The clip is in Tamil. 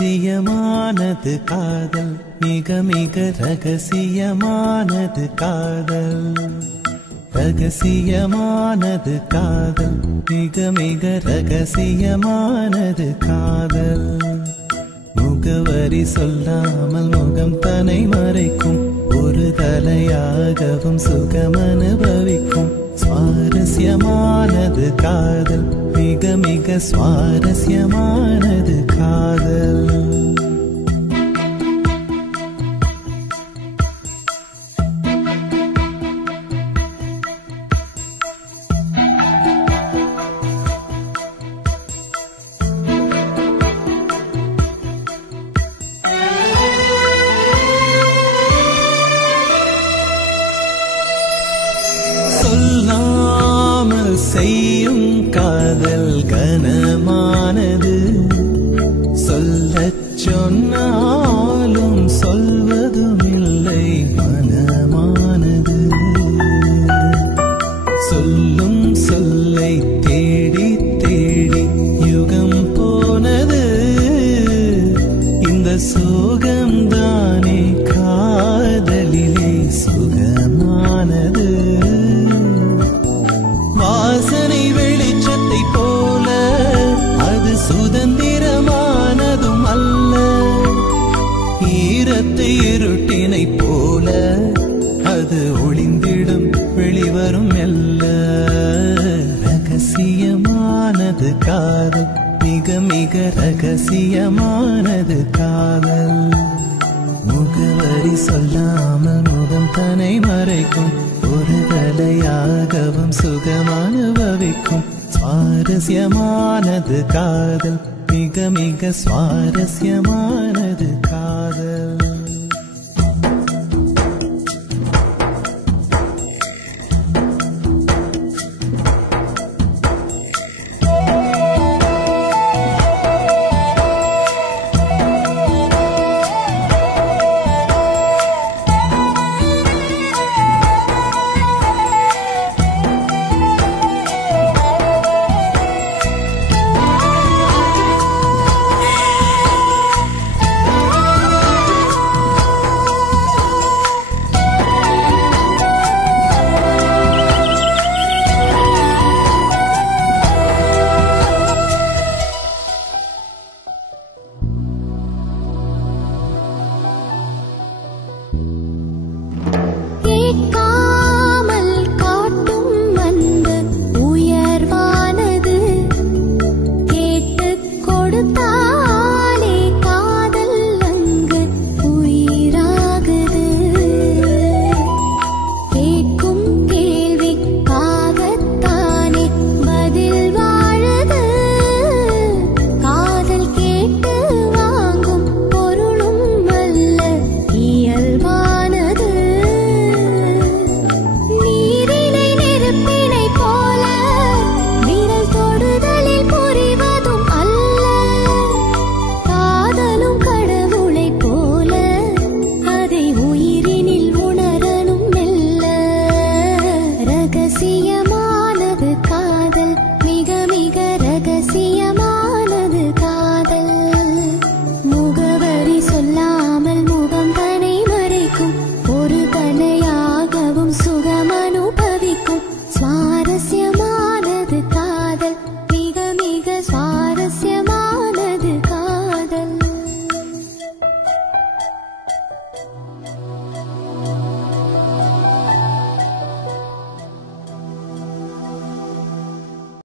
ரகசியமானது காதல், மிக மிக ரகசியமானது காதல். ரகசியமானது காதல், மிக மிக ரகசியமானது காதல். முகவரி சொல்லாமல் முகம் தன்னை மறைக்கும், ஒரு தலையாகவும் சுகம் அனுபவிக்கும். சுவாரஸ்யமானது காதல், மிக மிக சுவாரஸ்யமானது காதல். சொல்லாமல் செய்யும் காதல் கனமானது, சொல்லச் சொன்னாலும் சொல்வதும் இல்லை மனமானது. சொல்லும் சொல்லை தேடி தேடி யுகம் போனது, இந்த சோகம்தானே காதலிலே சுகமானது. வாசனை வெளிச்சத்தை போல அது சுதந்திரமானதும் அல்ல, ஈரத்தை இருட்டினை போல அது ஒளிந்திடும் வெளிவரும் மெல்ல. ரகசியமானது காதல், மிக மிக ரகசியமானது காதல். முகவரி சொல்லாமல் முகம் தன்னை மறைக்கும், ஒரு தலையாகவும் சுகம் அனுபவிக்கும். சுவாரஸ்யமானது காதல், மிக மிக சுவாரஸ்யமானது காதல்.